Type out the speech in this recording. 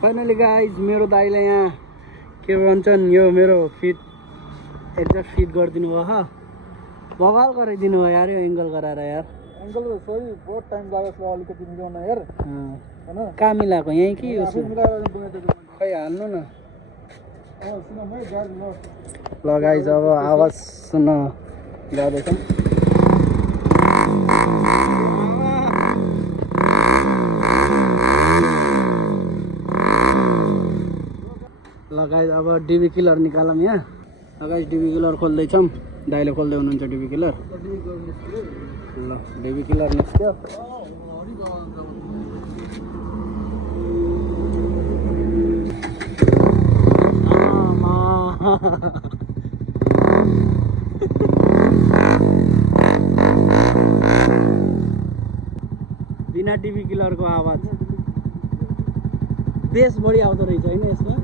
finally guys मेरो दाइले यहाँ के भन्छन् यो मेरो फिट एडजस्ट फिट गरिदिनु भयो ह बवाल गराइदिनु भयो यार यो एङ्गल गराएर यार एङ्गल सही बहुत टाइम लाग्यो यसलाई अलिकति मिलाउन यार हैन कहाँ मिलाएको यहीँ कि यो मिलाएर बुनेको खै हाल्नु न सुन भाइ गाडी ल ल गाइज अब आवाज सुन्न जाँदैछ ल गाइज अब डिबी किलर निकालौँ यहाँ गाइज डिबी किलर खोल्दैछौँ दाइले खोल्दै हुनुहुन्छ डिबी किलर ल डिबी किलर निस्क्यो बिना डिबी किलरको आवाज बेस बढी आउँदो रहेछ होइन यसमा